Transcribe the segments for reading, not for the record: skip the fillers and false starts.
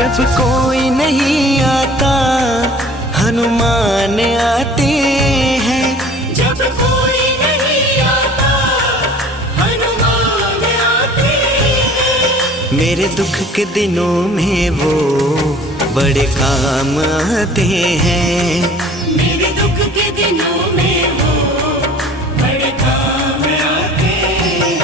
जब कोई नहीं आता हनुमान आते हैं। जब कोई नहीं आता हनुमान आते हैं। मेरे दुख के दिनों में वो बड़े काम आते हैं। मेरे दुख के दिनों में वो बड़े काम आते हैं।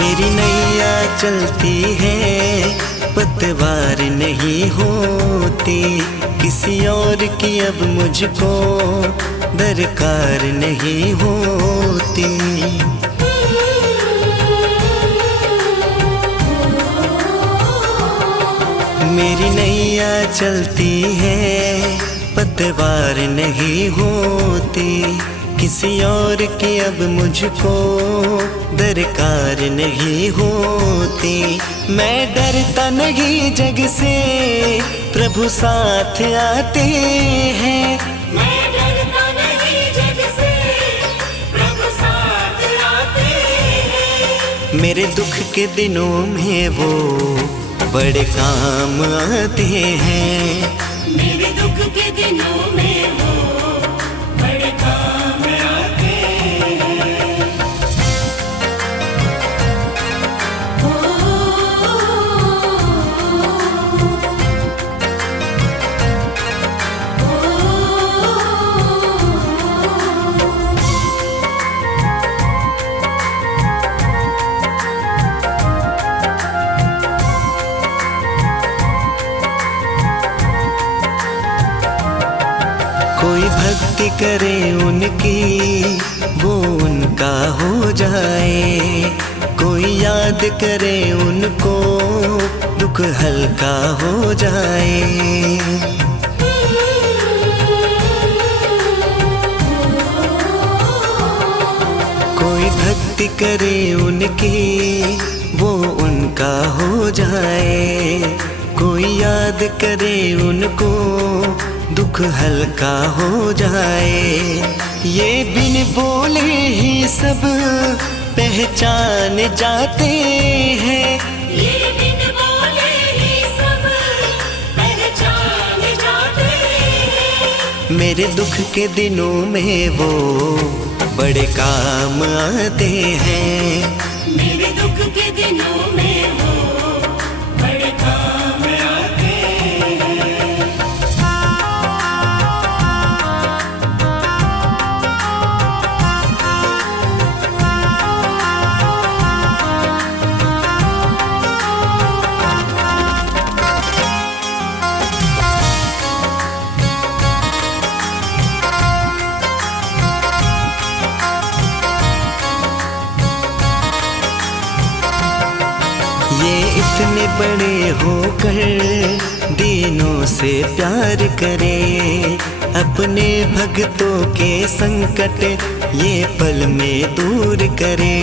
मेरी नैया चलती है पतवार नहीं होती, किसी और की अब मुझको दरकार नहीं होती। मेरी नैया चलती है पतवार नहीं होती, किसी और की अब मुझको दरकार नहीं होती। मैं डरता नहीं जग से, प्रभु साथ आते हैं। मैं डरता नहीं जग से, प्रभु साथ आते हैं। मेरे दुख के दिनों में वो बड़े काम आते हैं। मेरे दुख के दिनों में वो बड़े काम आते हैं। कोई भक्ति करे उनकी वो उनका हो जाए, कोई याद करे उनको दुख हल्का हो जाए। कोई भक्ति करे उनकी वो उनका हो जाए, कोई याद करे उनको दुख हल्का हो जाए। ये बिन बोले ही सब पहचान जाते हैं। ये बिन बोले ही सब पहचान जाते हैं। मेरे दुख के दिनों में वो बड़े काम आते हैं। मेरे दुख के दिनों में वो बड़े काम आते हैं। ये इतने बड़े होकर दीनों से प्यार करे, अपने भक्तों के संकट ये पल में दूर करे।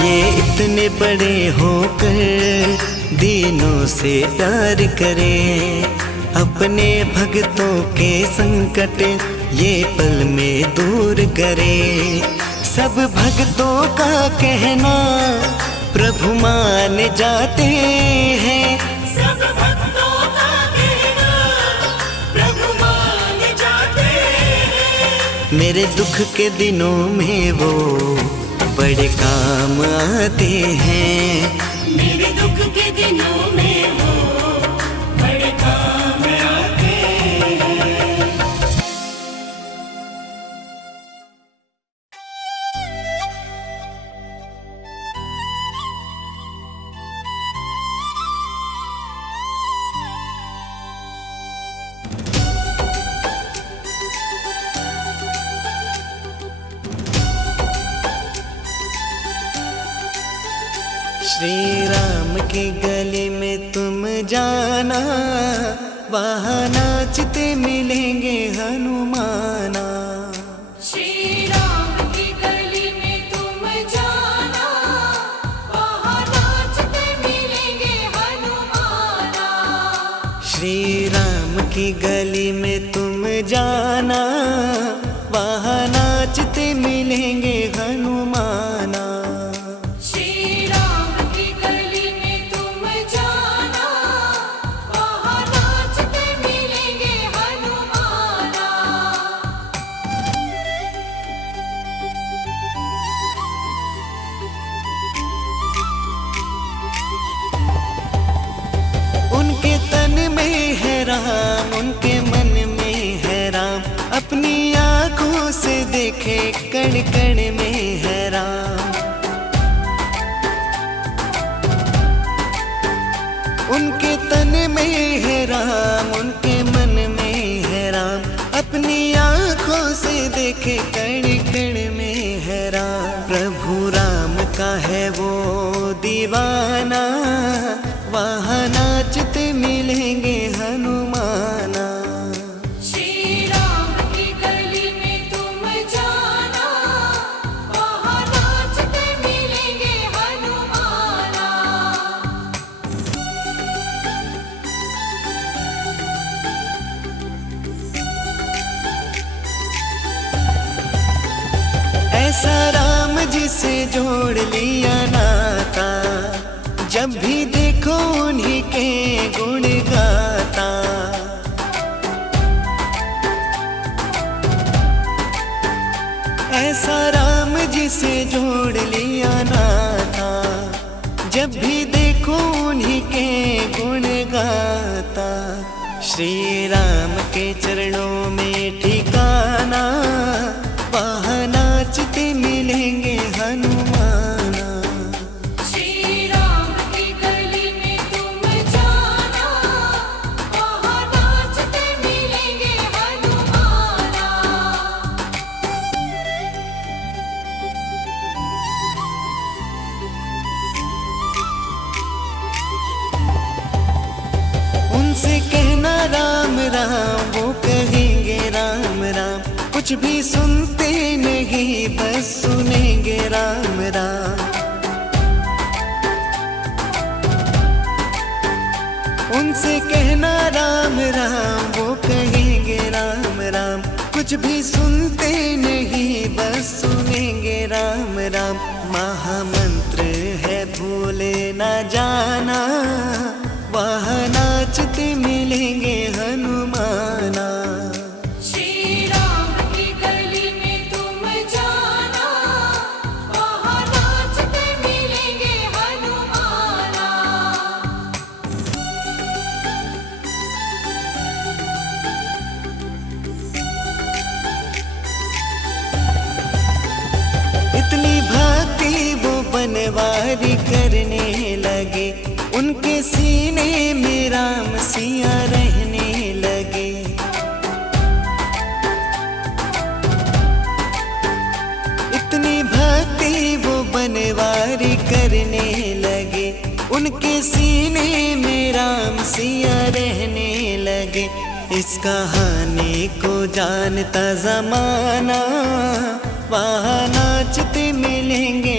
ये इतने बड़े होकर दीनों से प्यार करे, अपने भक्तों के संकट ये पल में दूर करे। सब भक्तों का कहना प्रभु मान जाते हैं। सब भक्तों का कहना प्रभु मान जाते हैं। मेरे दुख के दिनों में वो बड़े काम आते हैं। मेरे दुख के दिनों में वो बड़े काम आते हैं। श्री राम की गली में तुम जाना, वहाँ नाचते मिलेंगे हनुमाना। श्री राम की गली में तुम जाना, वहाँ नाचते मिलेंगे हनुमाना। श्री राम की गली में तुम जाना, वहाँ नाचते मिलेंगे हनुमाना। श्री राम की गली में तुम जाना, वहाँ नाचते मिलेंगे हनुमाना। उनके तन में है राम, उनके मन में है राम, अपनी आंखों से देखे कण कण में है राम। उनके तन में है राम, उनके मन में है राम, अपनी आंखों से देखे कण कण में है राम। प्रभु राम का है वो दीवाना, वहाँ नाचते मिलेंगे हनुमाना। श्री राम की गली में तुम जाना, वहाँ नाचते मिलेंगे हनुमाना। ऐसा राम जिसे जोड़ लिया नाता, जब भी देखो उन्हीं के गुण गाता। ऐसा राम जिसे जोड़ लिया नाता, जब भी देखो उन्हीं के गुण गाता। श्री राम के चरणों में ठिकाना, वहाँ नाचते मिलेंगे हनुमाना। श्री राम की गली में तुम जाना, वहाँ नाचते मिलेंगे हनुमाना। उनसे कहना राम राम, वो कहेंगे राम राम, कुछ भी सुनते नहीं बस सुनेंगे राम राम। उनसे कहना राम राम, वो कहेंगे राम राम, कुछ भी सुनते नहीं बस सुनेंगे राम राम। महामंत्र है भूले न जाना, वहाँ नाचते मिलेंगे हनुमाना। श्री राम की गली में तुम जाना, वहाँ नाचते मिलेंगे हनुमाना। इतनी भक्ति वो बनवारी करने लगे, उनके सीने में राम सिया रहने लगे। इतनी भक्ति वो बनवारी करने लगे, उनके सीने में राम सिया रहने लगे। इस कहानी को जानता जमाना, वहाँ नाचते मिलेंगे